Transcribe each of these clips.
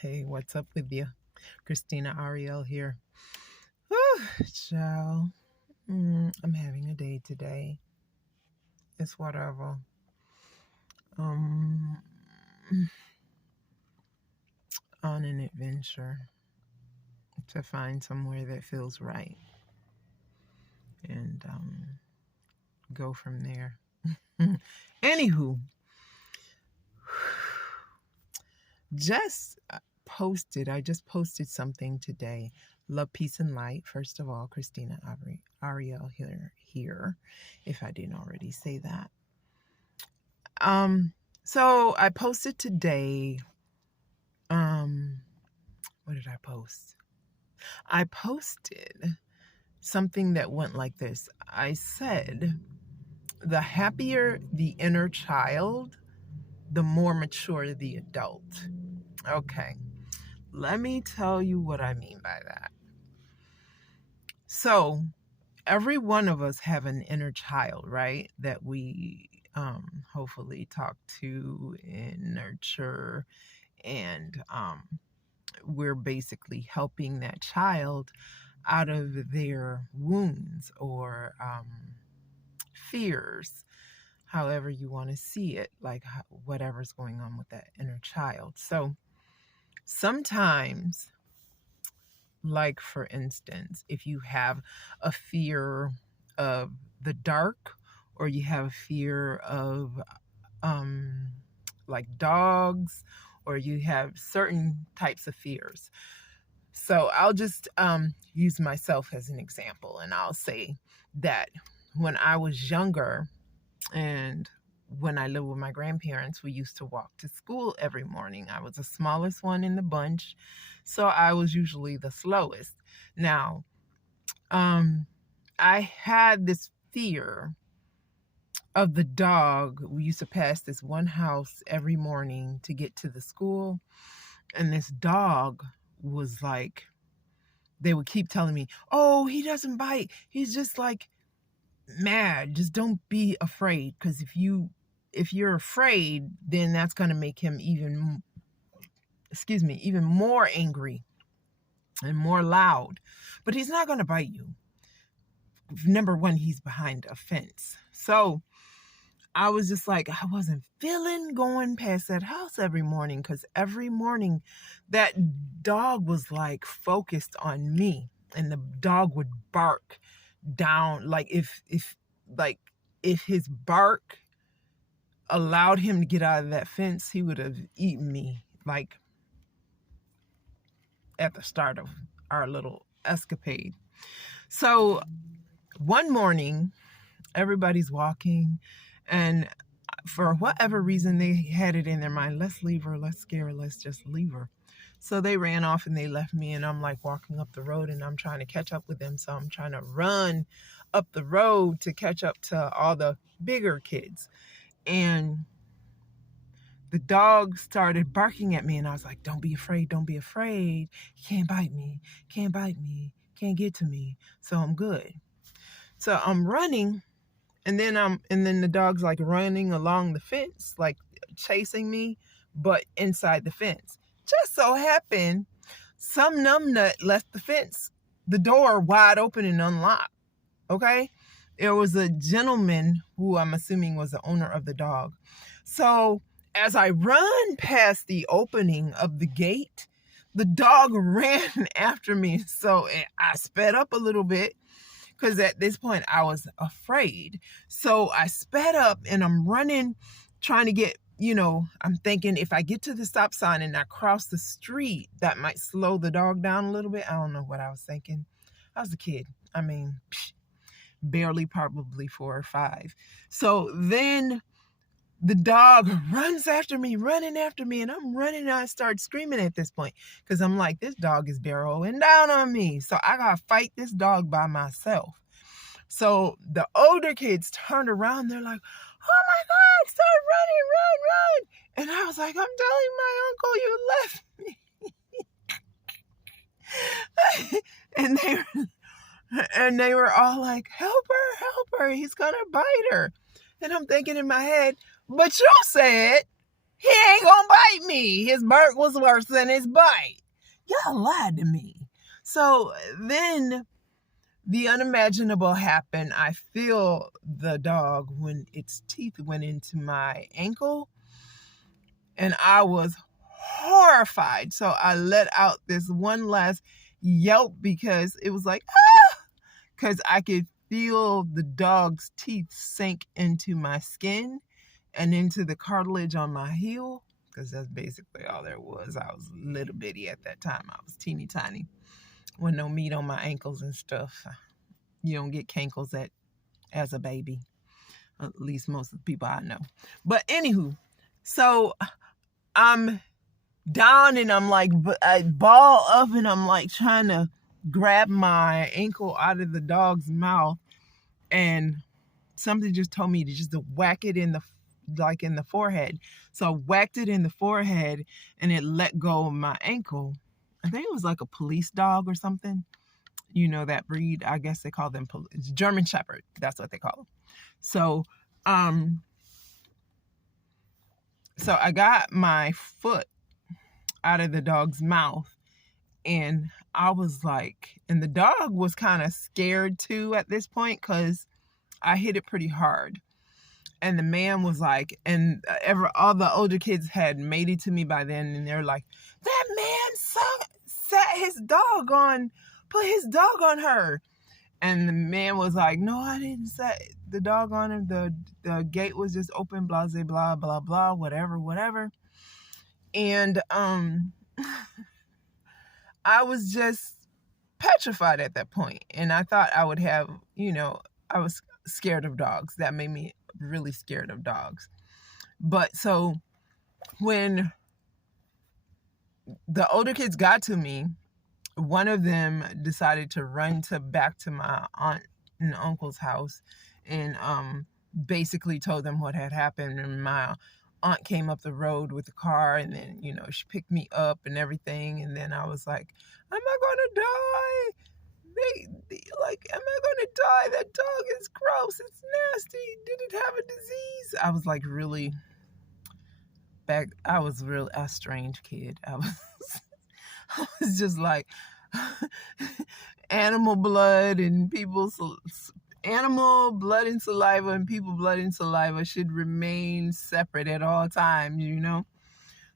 Hey, what's up with you? Christina Ariel here. Whew, child. I'm having a day today. It's whatever. Um, on an adventure to find somewhere that feels right and go from there. Anywho, I just posted something today. Love, peace, and light. First of all, Christina Ariel here, if I didn't already say that. So I posted today. What did I post? I posted something that went like this. I said, the happier the inner child, the more mature the adult. Okay, let me tell you what I mean by that. So, every one of us have an inner child, right? That we hopefully talk to and nurture, and we're basically helping that child out of their wounds or fears, however you want to see it, like whatever's going on with that inner child. So sometimes, like for instance, if you have a fear of the dark, or you have a fear of like dogs, or you have certain types of fears. So I'll just use myself as an example, and I'll say that when I was younger and when I lived with my grandparents, we used to walk to school every morning. I was the smallest one in the bunch, so I was usually the slowest. Now, I had this fear of the dog. We used to pass this one house every morning to get to the school, and this dog was like, they would keep telling me, oh, he doesn't bite. He's just like mad. Just don't be afraid. Because if you're afraid, then that's going to make him even more angry and more loud. But he's not going to bite you. Number one, he's behind a fence. So I was just like, I wasn't feeling going past that house every morning, because every morning that dog was like focused on me, and the dog would bark down. Like if his bark allowed him to get out of that fence, he would have eaten me, like at the start of our little escapade. So one morning, everybody's walking, and for whatever reason, they had it in their mind, let's leave her, let's scare her, let's just leave her. So they ran off and they left me, and I'm like walking up the road, and I'm trying to catch up with them. So I'm trying to run up the road to catch up to all the bigger kids. And the dog started barking at me, and I was like, don't be afraid, don't be afraid. He can't bite me, can't get to me. So I'm good. So I'm running. And then the dog's like running along the fence, like chasing me, but inside the fence. Just so happened, some numbnut left the door wide open and unlocked. Okay? There was a gentleman who I'm assuming was the owner of the dog. So as I run past the opening of the gate, the dog ran after me. So I sped up a little bit, because at this point I was afraid. So I sped up and I'm running, trying to get, I'm thinking if I get to the stop sign and I cross the street, that might slow the dog down a little bit. I don't know what I was thinking. I was a kid. I mean, barely, probably 4 or 5. So then the dog runs after me, running after me, and I'm running, and I start screaming at this point, because I'm like, this dog is barreling down on me. So I gotta fight this dog by myself. So the older kids turned around, they're like, oh my God, start running, run, run. And I was like, I'm telling my uncle you left me. and they were all like, help her, he's gonna bite her. And I'm thinking in my head, but you said He ain't gonna bite me. His bark was worse than his bite. Y'all lied to me. So then the unimaginable happened. I feel the dog when its teeth went into my ankle, and I was horrified. So I let out this one last yelp because it was like, ah, because I could feel the dog's teeth sink into my skin and into the cartilage on my heel, because that's basically all there was. I was little bitty at that time. I was teeny tiny with no meat on my ankles and stuff. You don't get cankles as a baby, at least most of the people I know. But anywho, so I'm down and I'm like, I ball up and I'm like trying to grab my ankle out of the dog's mouth, and something just told me to just whack it in the forehead. So I whacked it in the forehead and it let go of my ankle. I think it was like a police dog or something. You know that breed? I guess they call them German Shepherd. That's what they call them. So I got my foot out of the dog's mouth, and I was like, and the dog was kind of scared too at this point because I hit it pretty hard. And the man was like, and all the older kids had made it to me by then, and they're like, that man put his dog on her. And the man was like, no, I didn't set the dog on him. The gate was just open, blah, blah, blah, blah, whatever. And I was just petrified at that point. And I thought I would have, I was scared of dogs. That made me really scared of dogs. But so when the older kids got to me, one of them decided to run back to my aunt and uncle's house and basically told them what had happened. And my aunt came up the road with the car, and then, she picked me up and everything. And then I was like, am I gonna die? Am I gonna die? That dog is gross. It's nasty. Did it have a disease? I was like really I was really a strange kid. I was just like, animal blood and animal blood and saliva and people blood and saliva should remain separate at all times,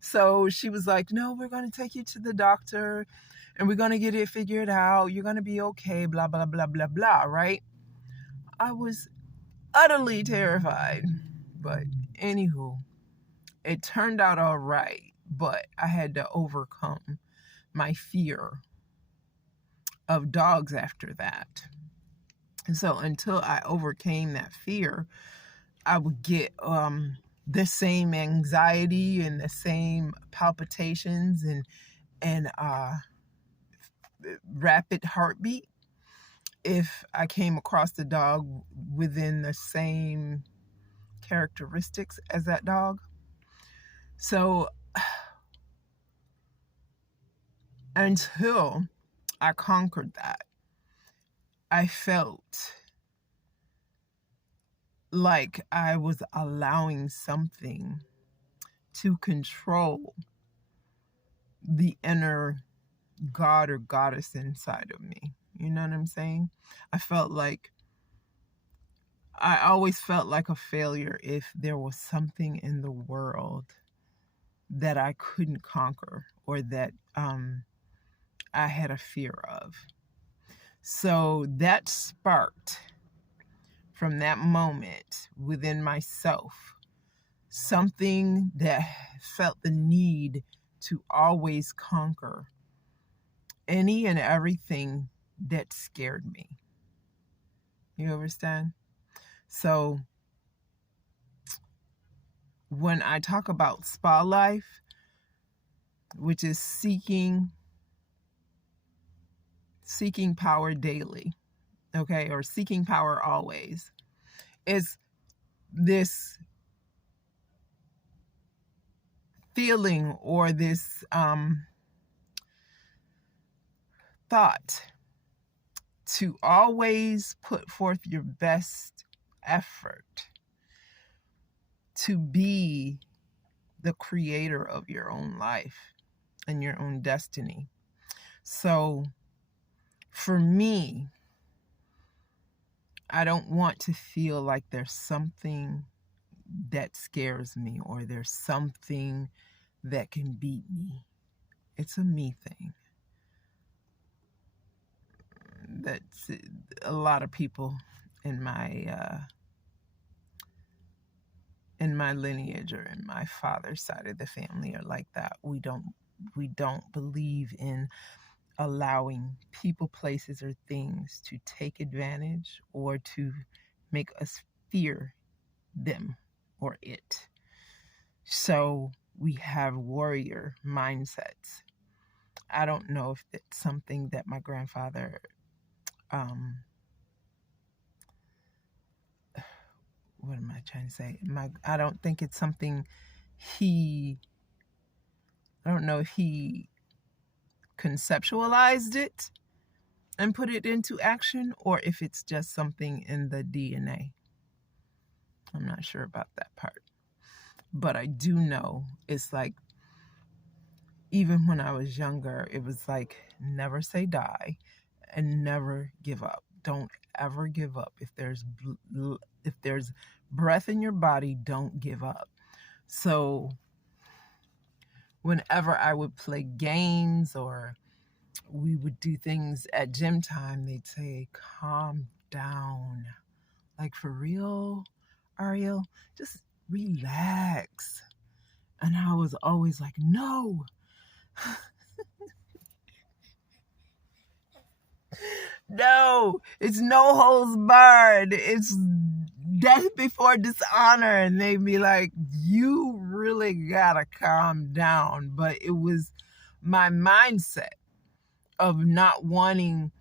So she was like, no, we're going to take you to the doctor and we're going to get it figured out. You're going to be okay, blah, blah, blah, blah, blah, right? I was utterly terrified. But anywho, it turned out all right, but I had to overcome my fear of dogs after that. And so until I overcame that fear, I would get the same anxiety and the same palpitations and rapid heartbeat if I came across the dog within the same characteristics as that dog. So until I conquered that, I felt like I was allowing something to control the inner god or goddess inside of me. You know what I'm saying? I always felt like a failure if there was something in the world that I couldn't conquer or that I had a fear of. So that sparked, from that moment within myself, something that felt the need to always conquer any and everything that scared me. You understand? So when I talk about spa life, which is seeking power daily, okay, or seeking power always, is this feeling or this thought to always put forth your best effort to be the creator of your own life and your own destiny. So for me, I don't want to feel like there's something that scares me or there's something that can beat me. It's a me thing. That's a lot of people in my lineage or in my father's side of the family are like that. We don't believe in allowing people, places, or things to take advantage or to make us fear them or it. So we have warrior mindsets. I don't know if it's something that my grandfather what am I trying to say? I don't think it's something I don't know if he conceptualized it and put it into action, or if it's just something in the DNA. I'm not sure about that part. But I do know it's like, even when I was younger, it was like, never say die and never give up. Don't ever give up. If there's breath in your body, don't give up. So whenever I would play games or we would do things at gym time, they'd say, calm down. Like, for real, Ariel, just relax. And I was always like, no. No, it's no holds barred. It's death before dishonor. And they'd be like, you really gotta calm down. But it was my mindset of not wanting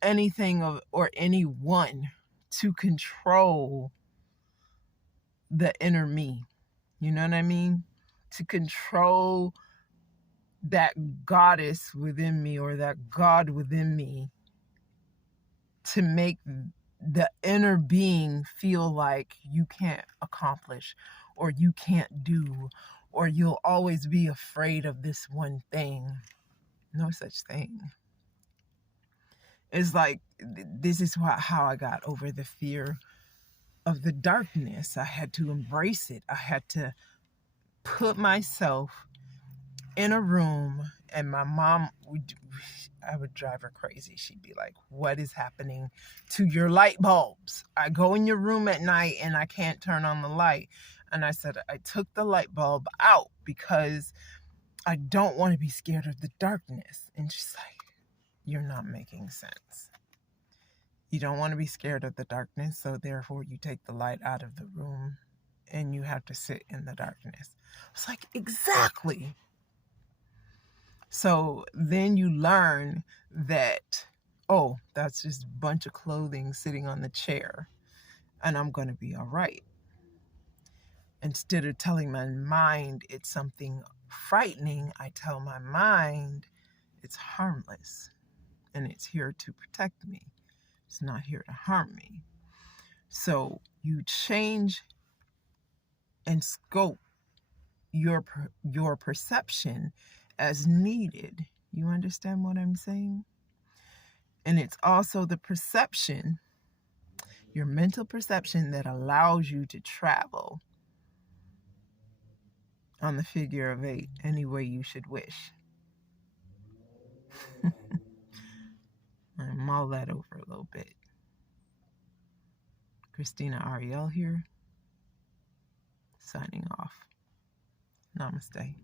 anything or anyone to control the inner me. You know what I mean? To control that goddess within me or that God within me, to make the inner being feel like you can't accomplish or you can't do, or you'll always be afraid of this one thing. No such thing. It's like, this is how I got over the fear of the darkness. I had to embrace it. I had to put myself in a room, and my mom I would drive her crazy. She'd be like, what is happening to your light bulbs? I go in your room at night and I can't turn on the light. And I said, I took the light bulb out because I don't want to be scared of the darkness. And she's like, you're not making sense. You don't want to be scared of the darkness, so therefore you take the light out of the room and you have to sit in the darkness. I was like, exactly. So then you learn that, oh, that's just a bunch of clothing sitting on the chair and I'm going to be all right. Instead of telling my mind it's something frightening, I tell my mind it's harmless and it's here to protect me. It's not here to harm me. So you change and scope your perception as needed. You understand what I'm saying? And it's also the perception, your mental perception, that allows you to travel on the figure of 8 any way you should wish. I'm mull that over a little bit. Christina Ariel here, signing off. Namaste.